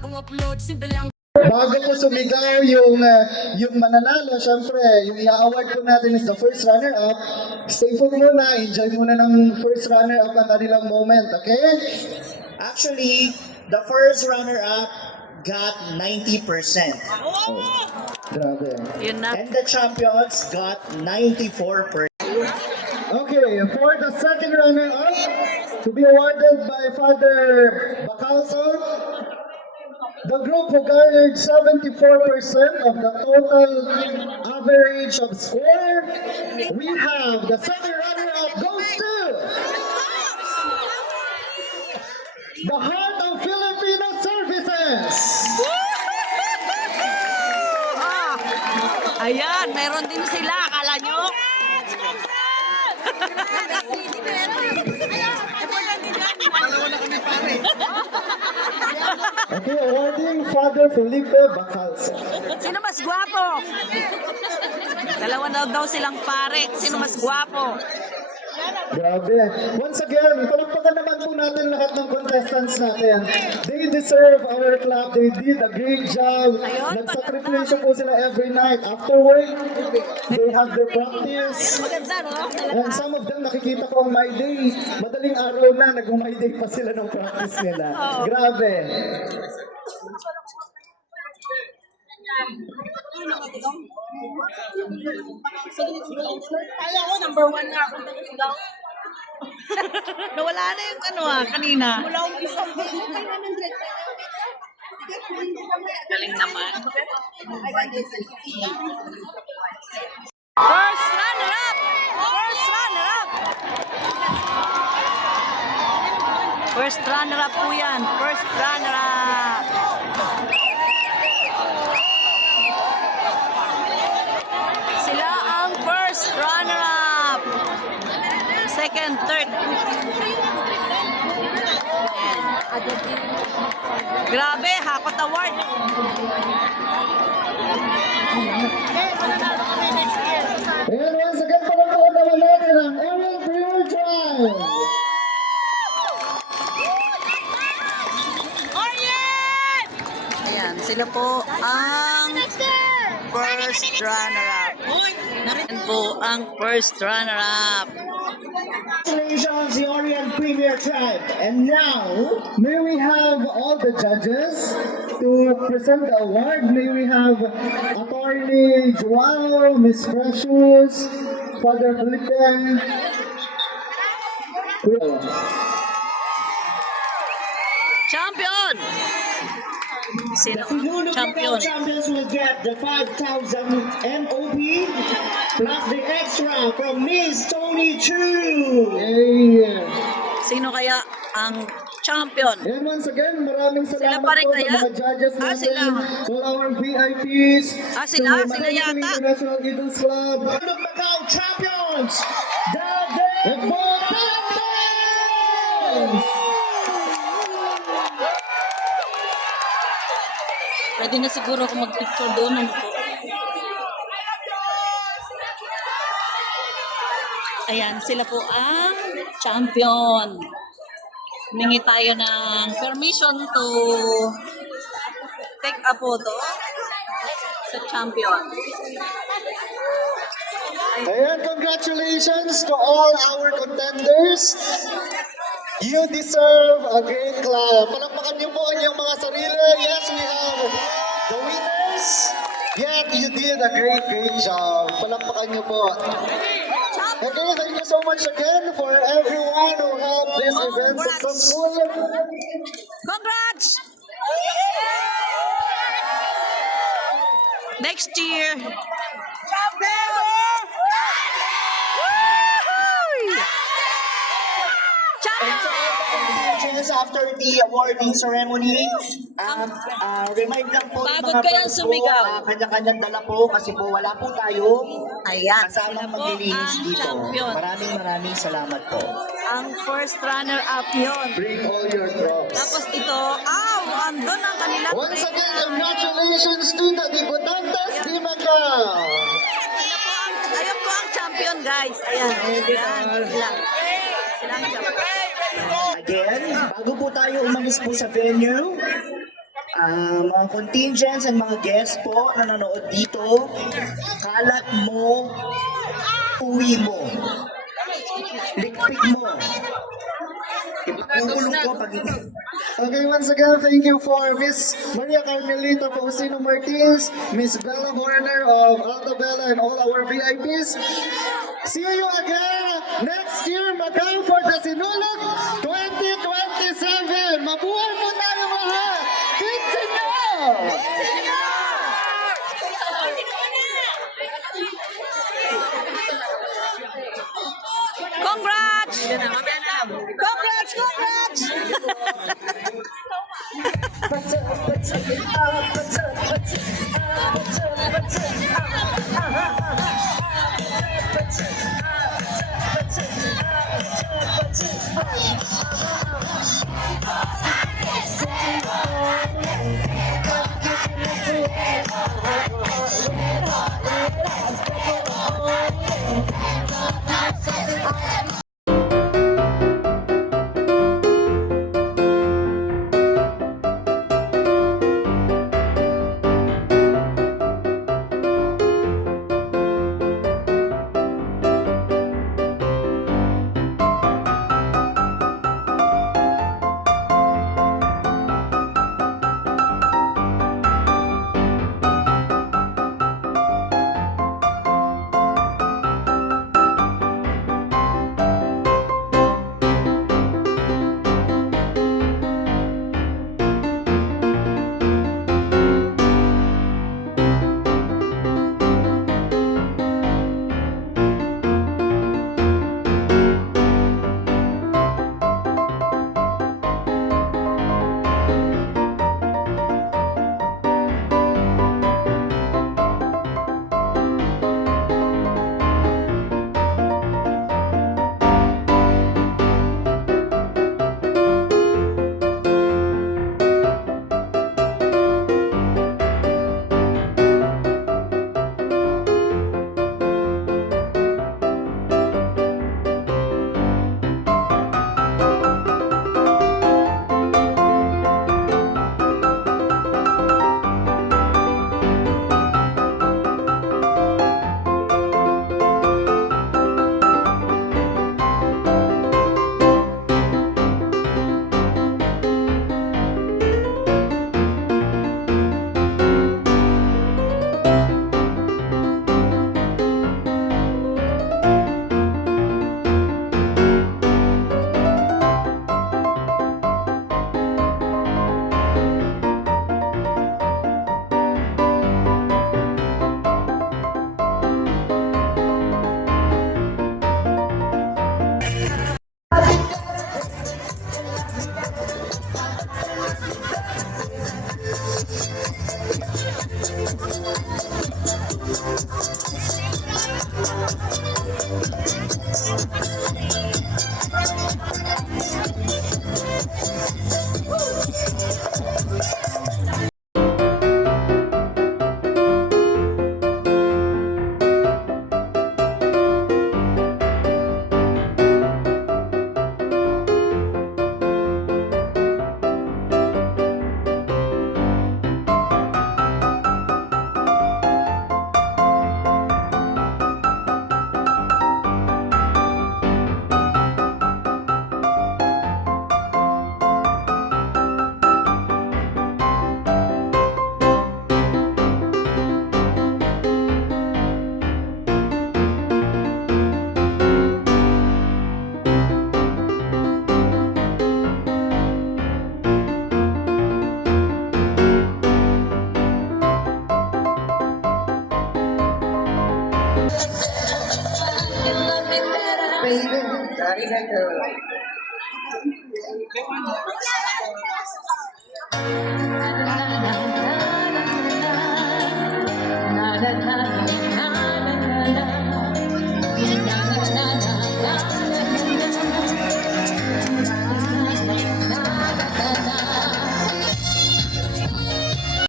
bagong upload, simple lang. Bago po sumigaw yung mananalo, syempre, yung i-award po natin is the first runner-up. Stay put muna, enjoy muna ng first runner-up ang kanilang moment, okay? Actually, the first runner-up got 90%. Grabe. Yun na. And the champions got 94%. Okay, for the second runner-up, to be awarded by Father Bacalso, the group who garnered 74% of the total average of score, we have the second runner-up goes to the Heart of Filipino Services. Ayan, meron din sila. Akala nyo? Okay, awarding Father Felipe Bacalso. Sino mas gwapo? Dalawa daw silang pare. Sino mas gwapo? Grabe. Once again, palagpakan naman po natin lahat ng contestants natin. They deserve our clap. They did a great job. Nagsakripisyo po sila every night. After work, they have their practice. Maganda, no? And some of them, nakikita ko ang My Day. Madaling araw na, nag-My Day pa sila ng practice nila. Grabe. Kaya ko, number 1 nga ako sigaw. Nawala na yung kanina. Mula umpisa. Galing naman. First runner-up! First runner-up! First runner-up po yan. First runner-up. Sila ang first runner-up. Second, third. Ayan. Grabe, Hakot Award. And once again, palagpakan naman natin ang Ariel Brewer Drive. Ayan, sila po ang first runner-up. Ayan po ang first runner-up. Congratulations, the Orient Premier Tribe. And now, May we have all the judges to present the award. May we have Attorney Joao, Miss Precious, Father Felipe. Champion! Sino? the Champion. champions will get the 5,000 MOP plus the extra from Miss Tony Chu. Hey. Sino kaya ang champion? And once again, maraming salamat pa rin po kaya? sa mga judges Ah, natin, sila. all our VIPs, Ah, sila? to Sila Manila yata? International Eagles Club, The Macau champions, the the Botantes! Pwede na siguro ako mag-picture doon. Ano po? Ayan, sila po ang champion. Humingi tayo ng permission to take a photo sa champion. Ayan, congratulations to all our contenders. You deserve a great clap. Palakpakan niyo po ang inyong mga sarili. Yes, we have the winners. Yet, you did a great job. Palakpakan niyo po. Okay, thank you so much again for everyone who helped this event successful. Congrats! Next year. Congratulations after the awarding ceremony. Remind lang po yung Pagod mga kayang friends sumigaw. po, kanya-kanyang dala po kasi po wala po tayong Ayan, kasamang sila po maglilinis ang dito. champion. Maraming salamat po. Ang first runner-up yun. Bring all your props. Tapos ito, andun ang kanilang Once again, congratulations to the Debutantes de Macau. Ayun po ang champion, guys. Ayan, ayan, sila. Sila ang champion. Again, bago po tayo umalis po sa venue, Mga contingents and mga guests po na nanonood dito, kalat mo, uwi mo. Likpik mo. Ipakukulong ko pag Okay, once again, thank you for Miss Maria Carmelita Faustino Martins, Miss Bella Horner of Alta Bella, and all our VIPs. See you again next year, Macau, for the Sinulog 2027. Mabuhay po tayong lahat! Pinsinyo! Congrats! Congrats! Congrats! baby.